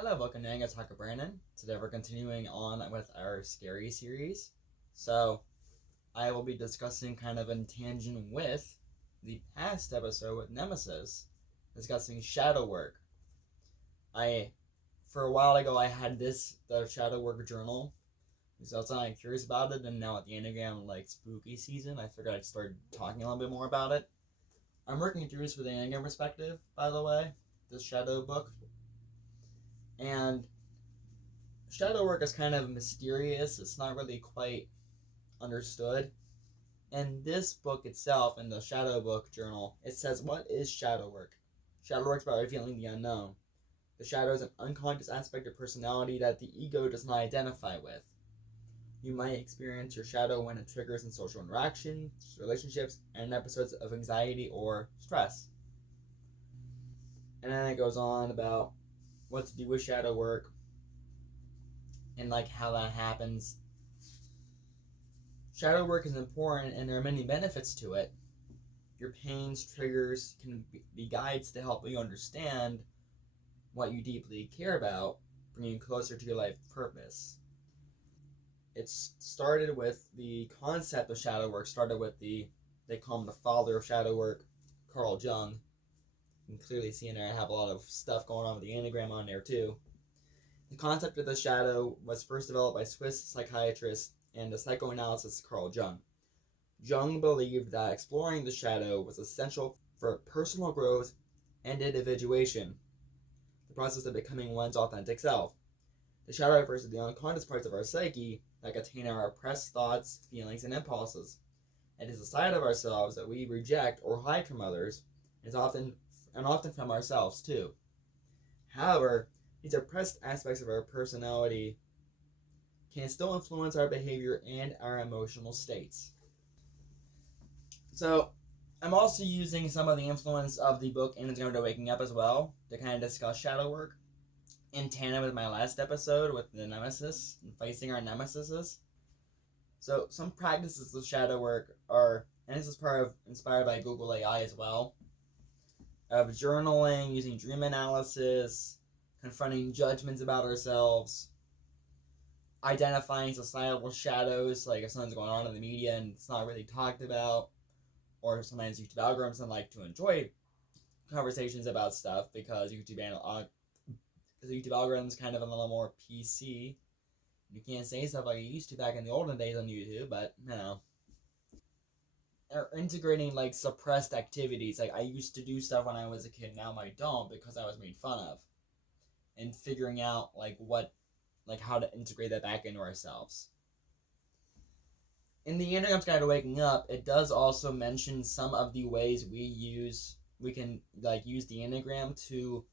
Hello, welcome to Talk with Brandon. Today we're continuing on with our scary series. So I will be discussing kind of in tangent with the past episode with Nemesis, discussing shadow work. For a while ago, I had the shadow work journal, so I was kind of curious about it, and now at the Enneagram spooky season, I figured I'd start talking a little bit more about it. I'm working through this with the Enneagram perspective, by the way, this shadow book. And shadow work is kind of mysterious. It's not really quite understood. In this book itself, in the shadow book journal, it says, what is shadow work? Shadow work is about revealing the unknown. The shadow is an unconscious aspect of personality that the ego does not identify with. You might experience your shadow when it triggers in social interactions, relationships, and episodes of anxiety or stress. And then it goes on about what to do with shadow work, and how that happens. Shadow work is important, and there are many benefits to it. Your pains, triggers can be guides to help you understand what you deeply care about, bringing you closer to your life purpose. It started with the concept of shadow work, they call him the father of shadow work, Carl Jung. You can clearly see in there I have a lot of stuff going on with the Enneagram on there too. The concept of the shadow was first developed by Swiss psychiatrist and the psychoanalyst Carl Jung. Jung believed that exploring the shadow was essential for personal growth and individuation, the process of becoming one's authentic self. The shadow refers to the unconscious parts of our psyche that contain our repressed thoughts, feelings, and impulses. It is a side of ourselves that we reject or hide from others, and often from ourselves too. However, these repressed aspects of our personality can still influence our behavior and our emotional states. So, I'm also using some of the influence of the book Enneagram to Waking Up as well to kind of discuss shadow work in tandem with my last episode with the nemesis and facing our nemesises. So, some practices of shadow work are, and this is inspired by Google AI as well, of journaling, using dream analysis, confronting judgments about ourselves, identifying societal shadows, like if something's going on in the media and it's not really talked about, or sometimes YouTube algorithms don't like to enjoy conversations about stuff because YouTube algorithms kind of a little more PC. You can't say stuff like you used to back in the olden days on YouTube, but or integrating suppressed activities. Like I used to do stuff when I was a kid, now I don't because I was made fun of. And figuring out how to integrate that back into ourselves. In the Enneagram's Guide to Waking Up, it does also mention some of the ways we can use the Enneagram to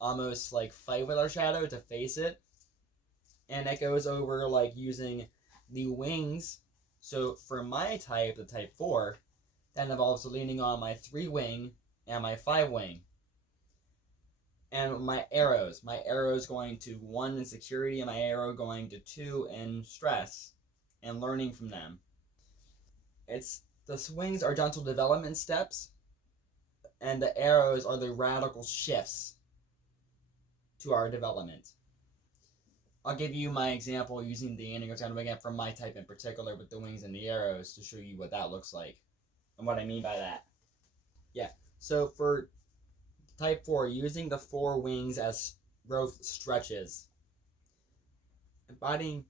almost fight with our shadow, to face it. And it goes over using the wings. So for my type, the type 4, that involves leaning on my 3 wing and my 5 wing. And my arrows going to 1 in security, and my arrow going to 2 in stress, and learning from them. The swings are gentle development steps, and the arrows are the radical shifts to our development. I'll give you my example using the Enneagram again from my type in particular with the wings and the arrows to show you what that looks like and what I mean by that. Yeah, so for type 4, using the 4 wings as growth stretches. Embodying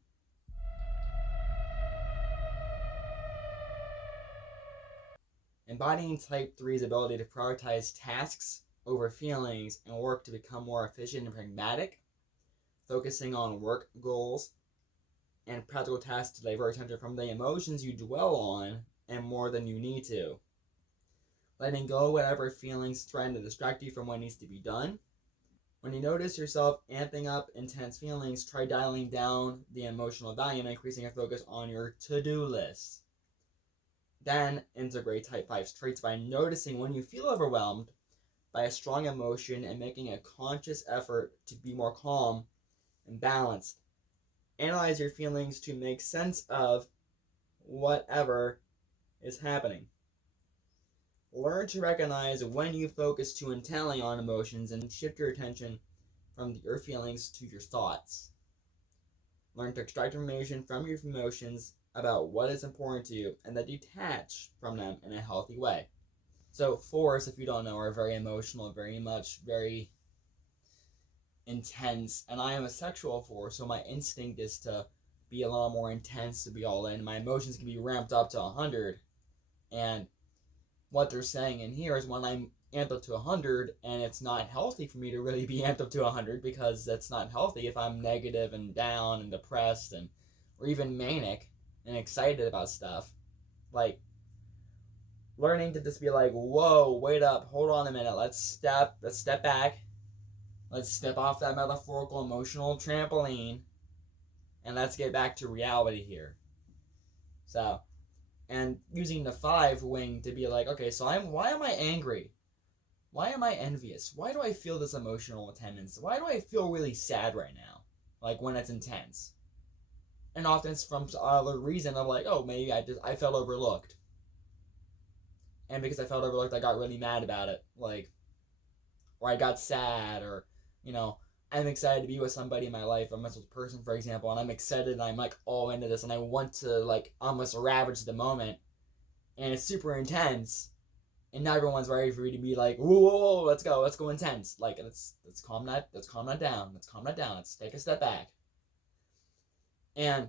type 3's ability to prioritize tasks over feelings and work to become more efficient and pragmatic, focusing on work goals and practical tasks to divert attention from the emotions you dwell on and more than you need to. Letting go whatever feelings threaten to distract you from what needs to be done. When you notice yourself amping up intense feelings, try dialing down the emotional volume and increasing your focus on your to-do list. Then integrate type 5's traits by noticing when you feel overwhelmed by a strong emotion and making a conscious effort to be more calm and balanced. Analyze your feelings to make sense of whatever is happening. Learn to recognize when you focus too intently on emotions and shift your attention from your feelings to your thoughts. Learn to extract information from your emotions about what is important to you and then detach from them in a healthy way. So 4s, if you don't know, are very emotional, very intense, and I am a sexual 4, so my instinct is to be a little more intense, to be all in. My emotions can be ramped up to 100, and what they're saying in here is when I'm amped up to 100, and it's not healthy for me to really be amped up to 100, because that's not healthy if I'm negative and down and depressed and or even manic and excited about stuff. Like, learning to just be like, whoa, wait up, hold on a minute, let's step back, let's step off that metaphorical emotional trampoline, and let's get back to reality here. So, and using the 5 wing to be like, okay, so why am I angry? Why am I envious? Why do I feel this emotional tendency? Why do I feel really sad right now? Like when it's intense. And often it's from other reason of like, oh, maybe I felt overlooked. And because I felt overlooked, I got really mad about it. Like, or I got sad, or, you know, I'm excited to be with somebody in my life, a mental person, for example, and I'm excited and I'm like all into this and I want to like almost ravage the moment. And it's super intense. And now everyone's ready for you to be like, whoa, let's go intense. Like, let's calm that down. Let's take a step back. And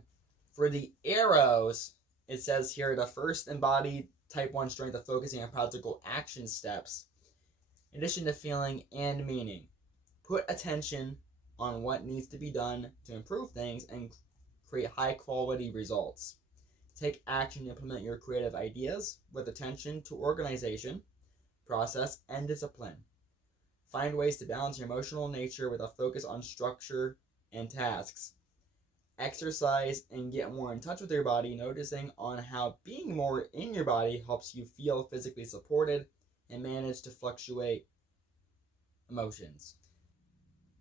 for the arrows, it says here, the first embodied type 1 strength of focusing on practical action steps, in addition to feeling and meaning. Put attention on what needs to be done to improve things and create high quality results. Take action to implement your creative ideas with attention to organization, process, and discipline. Find ways to balance your emotional nature with a focus on structure and tasks. Exercise and get more in touch with your body, noticing on how being more in your body helps you feel physically supported and manage to fluctuate emotions.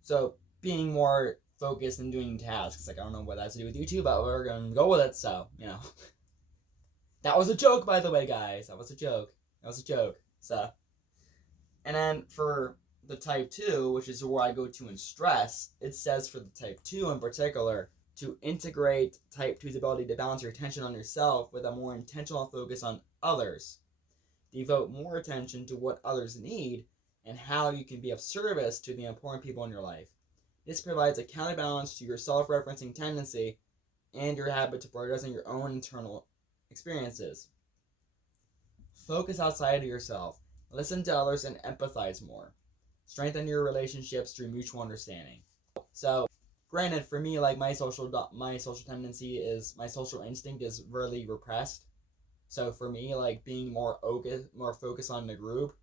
So being more focused and doing tasks, like I don't know what that has to do with you too, but we're gonna go with it. So, you know, that was a joke, by the way, guys. That was a joke. So, and then for the type 2, which is where I go to in stress, it says for the type 2 in particular, to integrate type 2's ability to balance your attention on yourself with a more intentional focus on others. Devote more attention to what others need and how you can be of service to the important people in your life. This provides a counterbalance to your self-referencing tendency and your habit to prioritizing your own internal experiences. Focus outside of yourself. Listen to others and empathize more. Strengthen your relationships through mutual understanding. So, granted, for me, like my social tendency is, my social instinct is really repressed. So for me, like being more focused on the group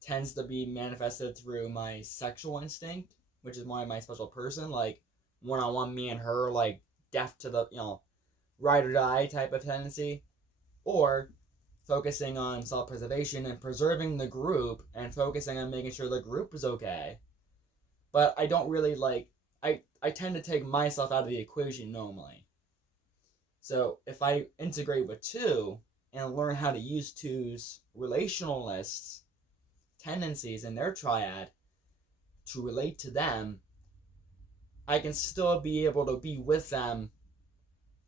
tends to be manifested through my sexual instinct, which is more my special person, like one-on-one, me and her, like death to the, ride or die type of tendency, or focusing on self-preservation and preserving the group and focusing on making sure the group is okay. But I don't really I tend to take myself out of the equation normally. So if I integrate with 2 and learn how to use 2's relationalists tendencies in their triad to relate to them, I can still be able to be with them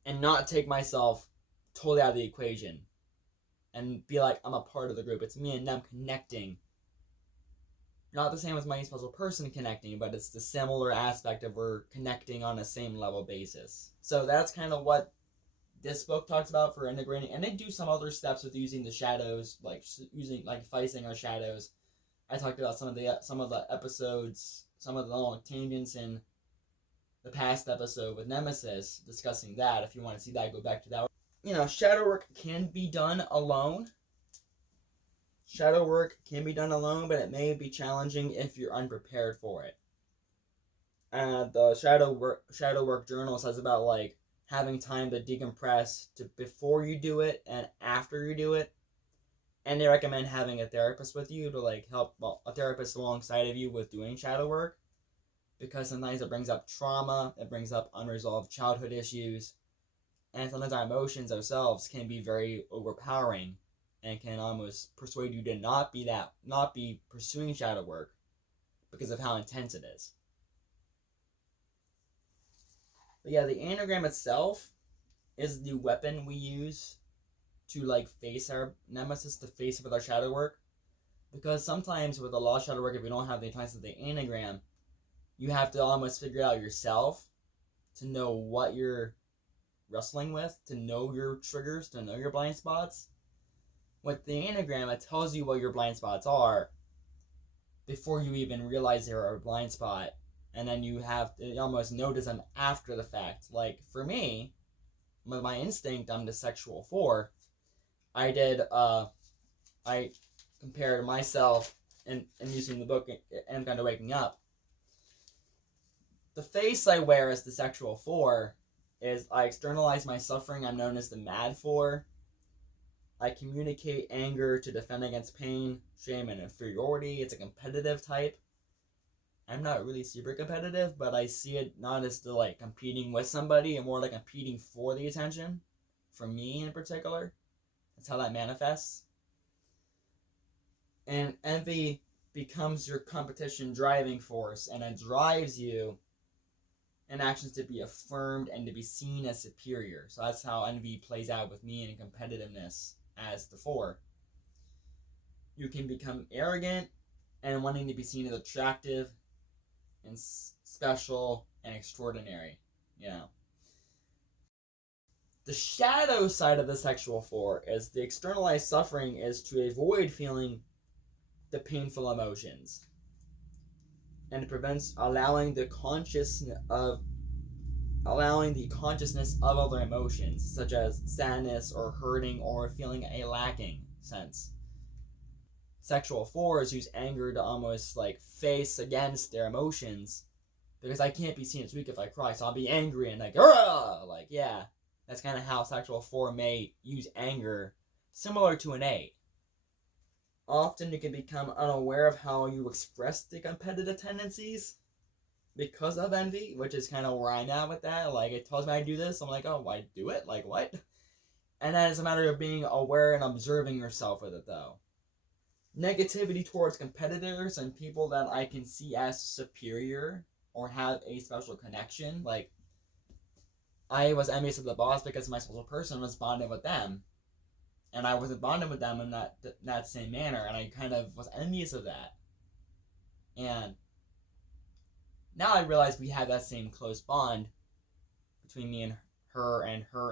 and not take myself totally out of the equation and be like, I'm a part of the group. It's me and them connecting. Not the same as my special person connecting, but it's the similar aspect of we're connecting on a same level basis. So that's kind of what this book talks about for integrating, and they do some other steps with using the shadows, like facing our shadows. I talked about some of the episodes, some of the long tangents in the past episode with Nemesis, discussing that. If you want to see that, go back to that. Shadow work can be done alone. Shadow work can be done alone, but it may be challenging if you're unprepared for it. The shadow work journal says about like having time to decompress before you do it and after you do it. And they recommend having a therapist with you to like help, a therapist alongside of you with doing shadow work, because sometimes it brings up trauma, it brings up unresolved childhood issues, and sometimes our emotions ourselves can be very overpowering and can almost persuade you to not be pursuing shadow work because of how intense it is. But yeah, the Enneagram itself is the weapon we use to like face our nemesis, to face with our shadow work. Because sometimes with a lot of shadow work, if you don't have the intelligence of the Enneagram, you have to almost figure it out yourself to know what you're wrestling with, to know your triggers, to know your blind spots. With the Enneagram, it tells you what your blind spots are before you even realize they're a blind spot. And then you have to almost notice them after the fact. Like for me, with my instinct, I'm the sexual 4. I compared myself and using the book and kind of waking up. The face I wear as the sexual 4 is I externalize my suffering. I'm known as the mad 4. I communicate anger to defend against pain, shame, and inferiority. It's a competitive type. I'm not really super competitive, but I see it not as the like competing with somebody and more like competing for the attention, for me in particular. That's how that manifests. And envy becomes your competition driving force, and it drives you in actions to be affirmed and to be seen as superior. So that's how envy plays out with me in competitiveness as the 4. You can become arrogant and wanting to be seen as attractive and special and extraordinary. Yeah. The shadow side of the sexual 4 is the externalized suffering is to avoid feeling the painful emotions, and it prevents allowing the consciousness of other emotions, such as sadness or hurting or feeling a lacking sense. Sexual 4s use anger to almost like face against their emotions, because I can't be seen as weak if I cry, so I'll be angry and like, Argh! Like, yeah, that's kind of how sexual 4 may use anger, similar to an 8. Often you can become unaware of how you express the competitive tendencies because of envy, which is kind of where I'm at with that. Like, it tells me I do this, I'm like, oh, I do it? Like, what? And then it's a matter of being aware and observing yourself with it, though. Negativity towards competitors and people that I can see as superior or have a special connection. Like, I was envious of the boss because my special person was bonded with them. And I wasn't bonded with them in that same manner, and I kind of was envious of that. And now I realize we have that same close bond between me and her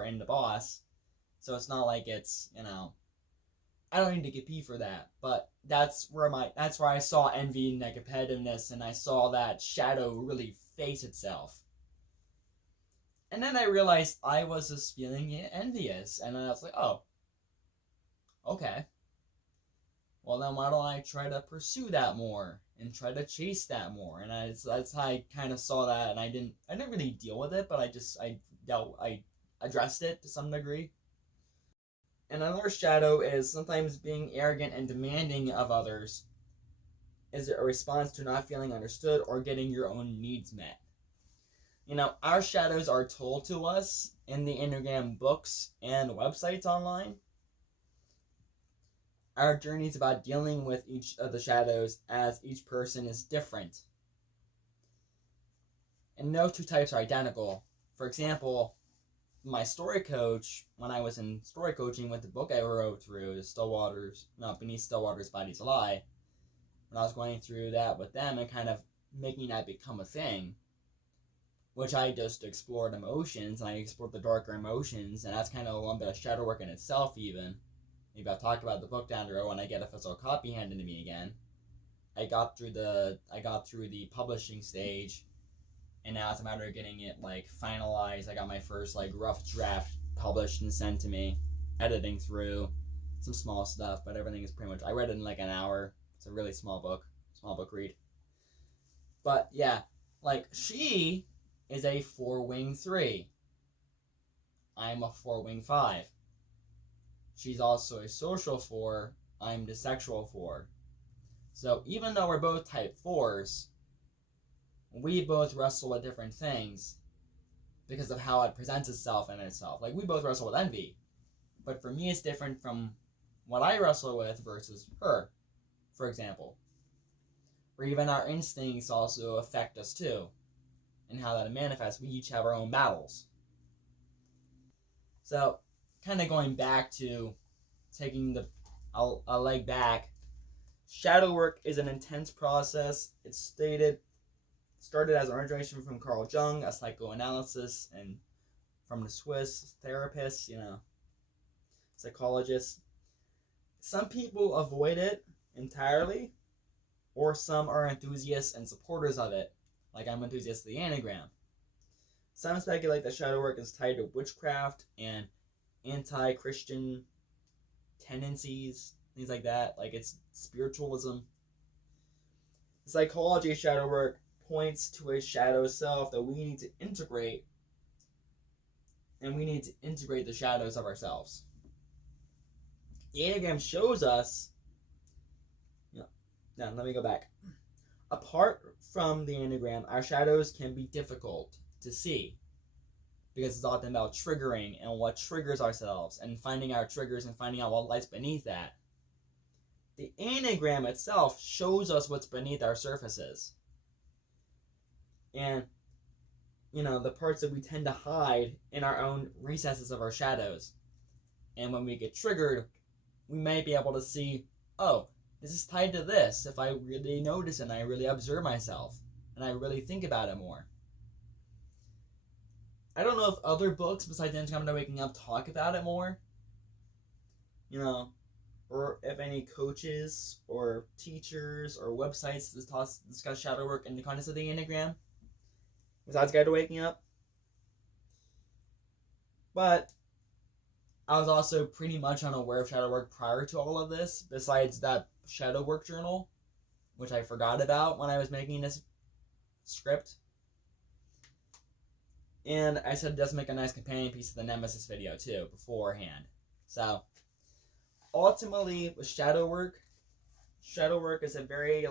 and the boss. So it's not like it's, I don't need to compete for that. But that's where I saw envy and that competitiveness, and I saw that shadow really face itself. And then I realized I was just feeling envious, and then I was like, oh, okay. Well, then why don't I try to pursue that more and try to chase that more? And that's how I kind of saw that, and I didn't really deal with it, but I addressed it to some degree. And another shadow is sometimes being arrogant and demanding of others is a response to not feeling understood or getting your own needs met. Our shadows are told to us in the Enneagram books and websites online. Our journey is about dealing with each of the shadows as each person is different. And no two types are identical. For example, my story coach, when I was in story coaching with the book I wrote through, Beneath Stillwater's Body's a Lie, when I was going through that with them and kind of making that become a thing, which I just explored emotions, and I explored the darker emotions, and that's kind of a little bit of shadow work in itself even. Maybe I'll talk about the book down the road when I get a physical copy handed to me again. I got through the publishing stage, and now it's a matter of getting it like finalized. I got my first like rough draft published and sent to me, editing through some small stuff, but everything is pretty much, I read it in like an hour. It's a really small book read. But yeah, like she is a 4-wing 3. I'm a 4-wing 5. She's also a social 4. I'm the sexual 4. So even though we're both type 4s, we both wrestle with different things because of how it presents itself in itself. Like, we both wrestle with envy, but for me it's different from what I wrestle with versus her, for example. Or even our instincts also affect us too. and how that manifests. We each have our own battles. So, kind of going back to taking a leg back, shadow work is an intense process. It's started as origination from Carl Jung, a psychoanalysis, and from the Swiss therapists, psychologists. Some people avoid it entirely, or some are enthusiasts and supporters of it, like I'm enthusiast of the Enneagram. Some speculate that shadow work is tied to witchcraft and anti-Christian tendencies, things like that, like it's spiritualism. The psychology of shadow work points to a shadow self that we need to integrate, and we need to integrate the shadows of ourselves. The Enneagram shows us, now let me go back. Apart from the Enneagram, our shadows can be difficult to see because it's often about triggering and what triggers ourselves and finding our triggers and finding out what lies beneath that. The Enneagram itself shows us what's beneath our surfaces. And, the parts that we tend to hide in our own recesses of our shadows. And when we get triggered, we may be able to see, oh, this is tied to this if I really notice it and I really observe myself and I really think about it more. I don't know if other books besides Enneagram to Waking Up talk about it more, or if any coaches or teachers or websites discuss shadow work in the context of the Enneagram besides Guide to Waking Up. But I was also pretty much unaware of shadow work prior to all of this, besides that shadow work journal, which I forgot about when I was making this script. And I said it does make a nice companion piece to the Nemesis video too, beforehand. So, ultimately, with shadow work is a very,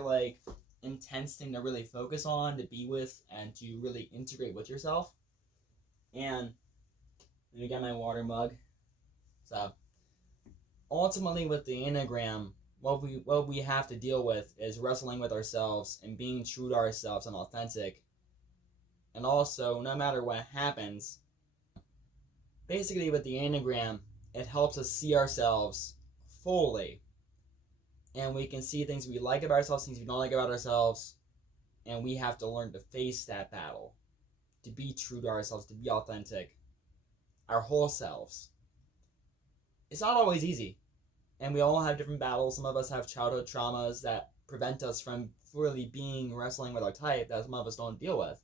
intense thing to really focus on, to be with, and to really integrate with yourself. And, let me get my water mug. So, ultimately with the Enneagram, what we have to deal with is wrestling with ourselves and being true to ourselves and authentic. And also, no matter what happens, basically with the Enneagram, it helps us see ourselves fully. And we can see things we like about ourselves, things we don't like about ourselves. And we have to learn to face that battle, to be true to ourselves, to be authentic, our whole selves. It's not always easy. And we all have different battles. Some of us have childhood traumas that prevent us from really wrestling with our type that some of us don't deal with.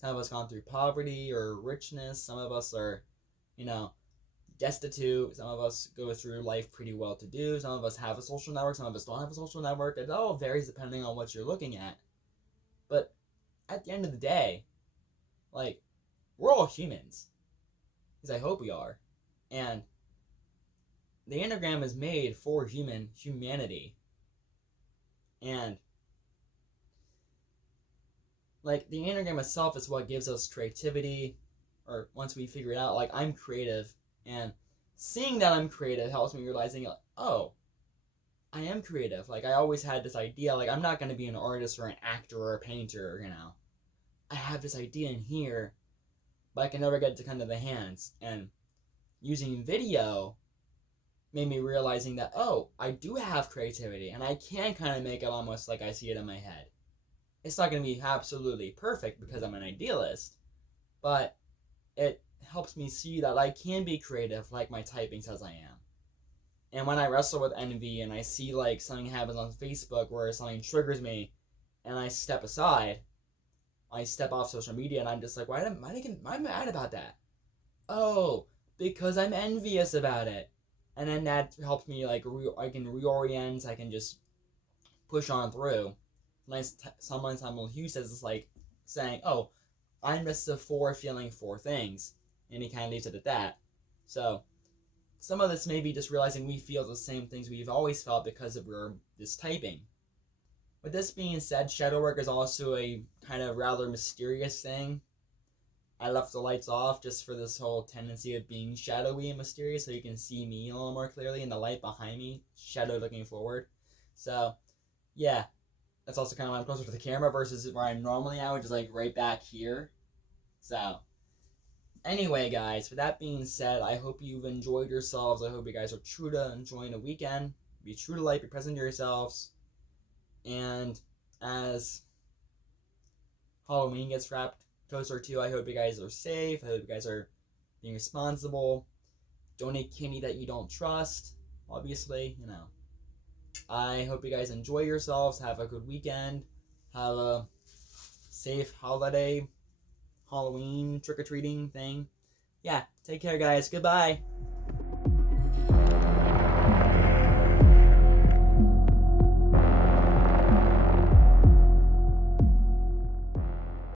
Some of us gone through poverty or richness. Some of us are, destitute. Some of us go through life pretty well to do. Some of us have a social network. Some of us don't have a social network. It all varies depending on what you're looking at. But at the end of the day, we're all humans. Because I hope we are. And the Enneagram is made for humanity. And the Enneagram itself is what gives us creativity, or once we figure it out, I'm creative, and seeing that I'm creative helps me realizing, oh, I am creative. I always had this idea, I'm not going to be an artist or an actor or a painter, I have this idea in here, but I can never get to kind of the hands. And using video made me realizing that, oh, I do have creativity, and I can kind of make it almost like I see it in my head. It's not going to be absolutely perfect because I'm an idealist, but it helps me see that I can be creative like my typing says I am. And when I wrestle with envy and I see something happens on Facebook where something triggers me and I step aside, I step off social media and I'm just why am I mad about that? Oh, because I'm envious about it. And then that helps me I can reorient, I can just push on through. Someone Hugh says it's saying, oh, I'm just a four feeling four things. And he kind of leaves it at that. So, some of this may be just realizing we feel the same things we've always felt because of this typing. With this being said, shadow work is also a kind of rather mysterious thing. I left the lights off just for this whole tendency of being shadowy and mysterious so you can see me a little more clearly and the light behind me, shadow looking forward. So, yeah. That's also kind of why I'm closer to the camera versus where I'm normally at, which is right back here. So, anyway, guys, with that being said, I hope you've enjoyed yourselves. I hope you guys are true to enjoying the weekend. Be true to life, be present to yourselves. And as Halloween gets wrapped closer to, I hope you guys are safe. I hope you guys are being responsible. Donate candy that you don't trust, obviously, you know. I hope you guys enjoy yourselves. Have a good weekend. Have a safe holiday, Halloween, trick-or-treating thing. Yeah, take care, guys. Goodbye.